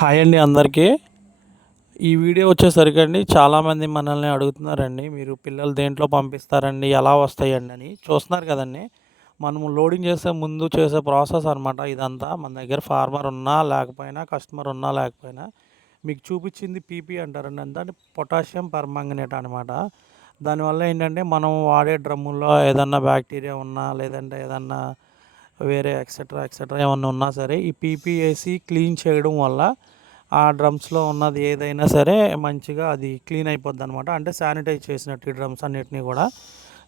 Hi అండి అందరికీ. ఈ వీడియో వచ్చేసరికి అండి చాలామంది మనల్ని అడుగుతున్నారండి మీరు పిల్లలు దేంట్లో పంపిస్తారండి ఎలా వస్తాయండి అని. చూస్తున్నారు కదండి మనము లోడింగ్ చేసే ముందు చేసే ప్రాసెస్ అనమాట ఇదంతా. మన దగ్గర ఫార్మర్ ఉన్నా లేకపోయినా కస్టమర్ ఉన్నా లేకపోయినా మీకు చూపించింది పీపీ అంటారండి. అంటే పొటాషియం పర్మాంగనేట్ అనమాట దానివల్ల ఏంటంటే మనం వాడే డ్రమ్ముల్లో ఏదన్నా బ్యాక్టీరియా ఉన్నా లేదంటే ఏదన్నా వేరే ఎక్సెట్రా ఎక్సెట్రా ఏమన్నా ఉన్నా సరే ఈ పీపీఏసి క్లీన్ చేయడం వల్ల ఆ డ్రమ్స్లో ఉన్నది ఏదైనా సరే మంచిగా అది క్లీన్ అయిపోద్ది అనమాట అంటే శానిటైజ్ చేసినట్టు ఈ డ్రమ్స్ అన్నిటినీ కూడా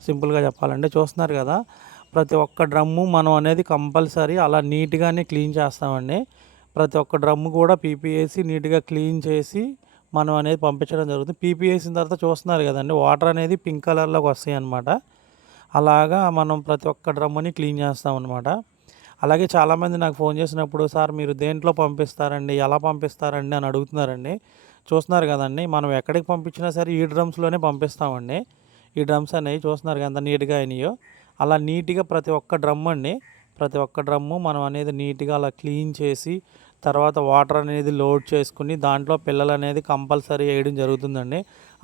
సింపుల్గా చెప్పాలంటే చూస్తున్నారు కదా ప్రతి ఒక్క డ్రమ్ము మనం అనేది కంపల్సరీ అలా నీట్గానే క్లీన్ చేస్తామండి. ప్రతి ఒక్క డ్రమ్ము కూడా పీపీఏసి నీట్గా క్లీన్ చేసి మనం అనేది పంపించడం జరుగుతుంది. పీపీఏసిన తర్వాత చూస్తున్నారు కదండి వాటర్ అనేది పింక్ కలర్లోకి వస్తాయి అనమాట అలాగా మనం ప్రతి ఒక్క డ్రమ్ముని క్లీన్ చేస్తాం అనమాట అలాగే చాలామంది నాకు ఫోన్ చేసినప్పుడు సార్ మీరు దేంట్లో పంపిస్తారండి? ఎలా పంపిస్తారండి? అని అడుగుతున్నారండి. చూస్తున్నారు కదండి మనం ఎక్కడికి పంపించినా సరే ఈ డ్రమ్స్లోనే పంపిస్తామండి. ఈ డ్రమ్స్ అనేవి చూస్తున్నారు ఎంత నీట్గా అయినాయో. అలా నీట్గా ప్రతి ఒక్క డ్రమ్ అండి ప్రతి ఒక్క డ్రమ్ము మనం అనేది నీట్గా అలా క్లీన్ చేసి తర్వాత వాటర్ అనేది లోడ్ చేసుకుని దాంట్లో పిల్లలు అనేది కంపల్సరీ వేయడం జరుగుతుందండి.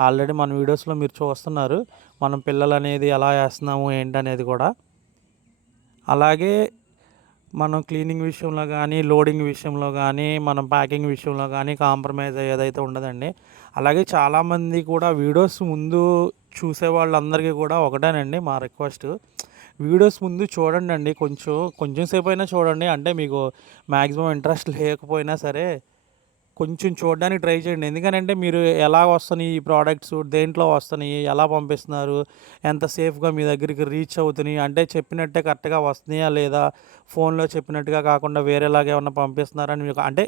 ఆల్రెడీ మన వీడియోస్లో మీరు చూస్తున్నారు. మనం పిల్లలు అనేది ఎలా వేస్తున్నాము ఏంటనేది కూడా. అలాగే మనం క్లీనింగ్ విషయంలో కానీ లోడింగ్ విషయంలో కానీ మనం ప్యాకింగ్ విషయంలో కానీ కాంప్రమైజ్ అయ్యేదైతే ఉండదండి. అలాగే చాలామంది కూడా వీడియోస్ ముందు చూసే వాళ్ళందరికీ కూడా ఒకటేనండి మా రిక్వెస్ట్. వీడియోస్ ముందు చూడండి అండి కొంచెం కొంచెం సేపు అయినా చూడండి. అంటే మీకు మ్యాక్సిమం ఇంట్రెస్ట్ లేకపోయినా సరే కొంచెం చూడడానికి ట్రై చేయండి. ఎందుకంటే మీరు ఎలా వస్తున్నాయి ఈ ప్రోడక్ట్స్ దేంట్లో వస్తున్నాయి ఎలా పంపిస్తున్నారు ఎంత సేఫ్గా మీ దగ్గరికి రీచ్ అవుతున్నాయి అంటే చెప్పినట్టే కరెక్ట్గా వస్తున్నాయా లేదా ఫోన్లో చెప్పినట్టుగా కాకుండా వేరేలాగా ఏమన్నా పంపిస్తున్నారని మీకు అంటే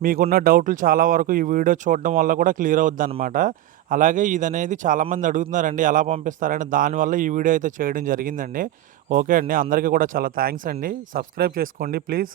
మీకున్న డౌట్లు చాలా వరకు ఈ వీడియో చూడడం వల్ల కూడా క్లియర్ అవుద్ది అనమాట అలాగే ఇది అనేది చాలామంది అడుగుతున్నారండి ఎలా పంపిస్తారని. దానివల్ల ఈ వీడియో అయితే చేయడం జరిగిందండి. ఓకే అండి అందరికీ కూడా చాలా థ్యాంక్స్ అండి. సబ్స్క్రైబ్ చేసుకోండి ప్లీజ్.